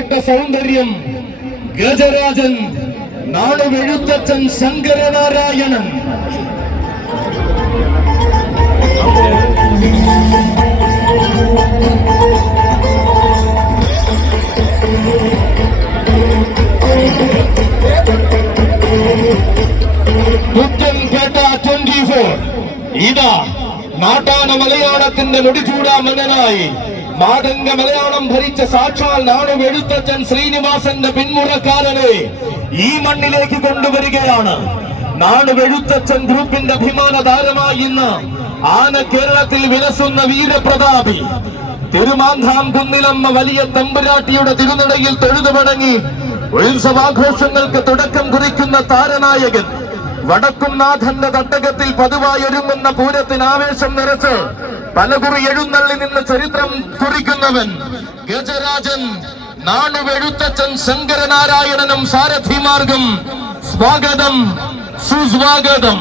വേറിട്ട സൗന്ദര്യം ഗജരാജൻ നാടുവെഴുത്തച്ഛൻ ശങ്കരനാരായണൻ. ഇതാ നാട്ടാന മലയാളത്തിന്റെ മുടിചൂടാ മന്നനായി. മാതംഗ മലയാളം ഭരിച്ച സാക്ഷാൽ നാണു എഴുത്തച്ഛൻ ശ്രീനിവാസന്റെ പിന്മുറക്കാരനെ ഈ മണ്ണിലേക്ക് കൊണ്ടുവരികയാണ്. നാടുവെഴുത്തച്ഛൻ ഗ്രൂപ്പിന്റെ അഭിമാന താരമായി ഇന്ന് ആന കേരളത്തിൽ വിലസുന്ന വീരപ്രതാപി. തിരുമാന്താം കുന്നിലമ്മ വലിയ തമ്പുരാട്ടിയുടെ തിരുനടയിൽ തൊഴുതുമടങ്ങി ഉത്സവാഘോഷങ്ങൾക്ക് തുടക്കം കുറിക്കുന്ന താരനായകൻ. വടക്കുംനാഥന്റെ തട്ടകത്തിൽ പതിവായി ഒരുങ്ങുന്ന പൂരത്തിന് ആവേശം നിറച്ച് പലകുറി എഴുന്നള്ളി നിന്ന് ചരിത്രം കുറിക്കുന്നവൻ ഗജരാജൻ നാണുവെഴുത്തച്ഛൻ ശങ്കരനാരായണനും സാരഥിമാർഗം സ്വാഗതം സുസ്വാഗതം.